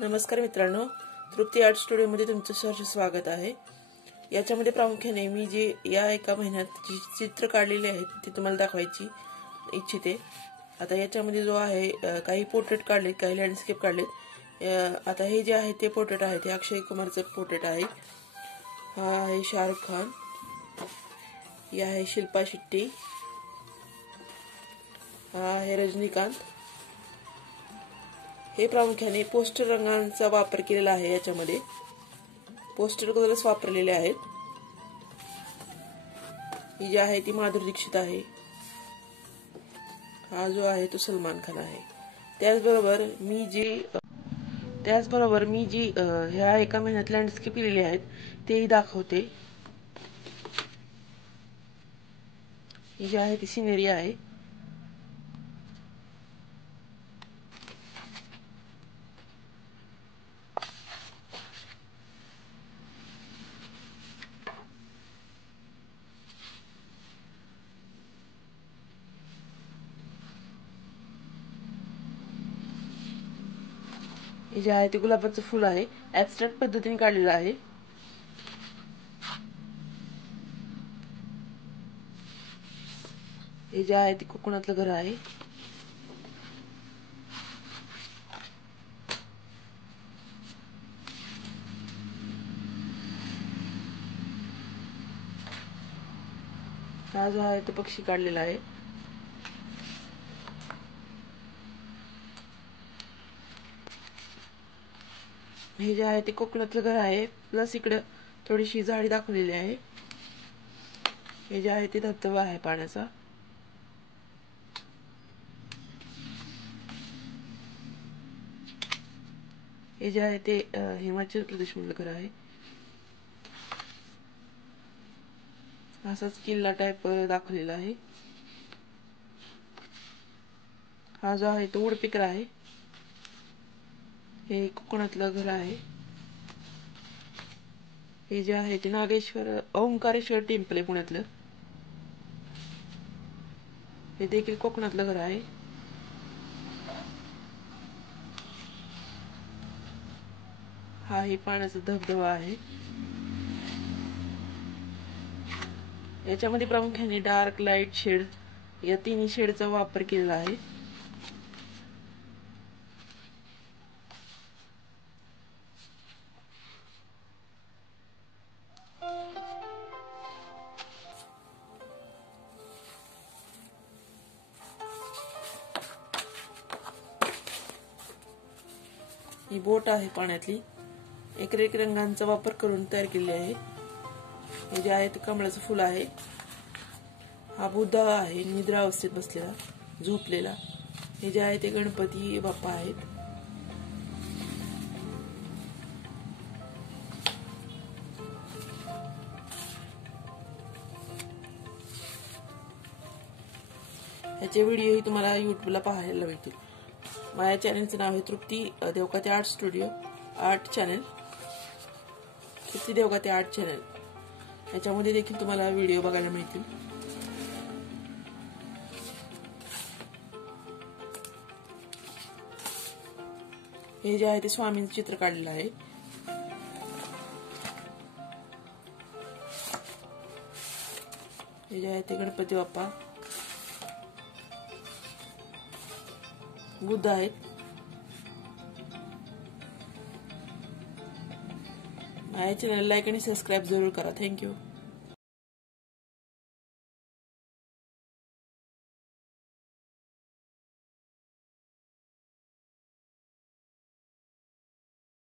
नमस्कार मित्रांनो, तृप्ती आर्ट स्टुडिओमध्ये तुमचं सहर्ष स्वागत आहे। याच्यामध्ये प्रामुख्याने मी जे या एका महिन्यात जी चित्र काढलेले आहेत ते तुम्हाला दाखवायची इच्छिते। आता याच्यामध्ये जो आहे काही पोर्ट्रेट काढलेत, काही लँडस्केप काढलेत। आता हे जे आहे ते पोर्ट्रेट आहे ते अक्षय कुमारचं पोर्ट्रेट आहे। हा आहे शाहरुख खान, या आहे शिल्पा शेट्टी, हा आहे रजनीकांत। हे प्रामुख्याने पोस्टर रंगांचा वापर केलेला आहे। याच्यामध्ये पोस्टर कलर्स वापरलेले आहेत। ही जी आहे ती माधुरी दीक्षित आहे, हा जो आहे तो सलमान खान आहे। त्याचबरोबर मी जी ह्या एका महिन्यात लँडस्केप केलेले आहेत तेही दाखवते। ही जी आहे ती सिनेरी आहे। हे जे आहे ते गुलाबाचं फुल आहे, ऍबस्ट्रॅक्ट पद्धतीने काढलेलं आहे। हे जे आहे ते कोकणातलं घर आहे। हा जो आहे तो पक्षी काढलेला आहे। हे जे आहे ते कोकणातलं घर आहे, प्लस इकडे थोडीशी झाडी दाखवलेली आहे। हे जे आहे ते धबधबा आहे पाण्याचा। हे जे आहे ते हिमाचल प्रदेश मधलं घर आहे। असाच किल्ला टाइप दाखवलेला आहे। हा जो आहे तो वुडपिकर आहे। हे कोकणातलं घर आहे। हे जे आहे ते नागेश्वर ओंकारेश्वर टेम्पल आहे पुण्यातलं। हे देखील कोकणातलं घर आहे। हा हे पाण्याचा धबधबा आहे। याच्यामध्ये प्रामुख्याने डार्क, लाईट शेड या तिन्ही शेडचा वापर केलेला आहे। ही बोट आहे पाण्यातली, एकरेक रंगांचा वापर करून तयार केलेली आहे। हे जे आहे ते कमळाचं फुल आहे। हा बुद्ध आहे निद्रा अवस्थेत बसलेला, झोपलेला। हे जे आहे ते गणपती बाप्पा आहेत। याचे व्हिडिओही तुम्हाला युट्यूबला पाहायला मिळतील। माझ्या चॅनलचं नाव आहे Trupti Devkate art studio art channel, Trupti Devkate art channel. याच्यामध्ये देखील तुम्हाला व्हिडिओ बघायला मिळतील। हे जे आहे ते स्वामींचं चित्र काढलेलं आहे। हे जे आहे ते गणपती बाप्पा, बुद्ध आहेत। माझ्या चॅनल लाईक आणि सबस्क्राईब जरूर करा। थँक्यू।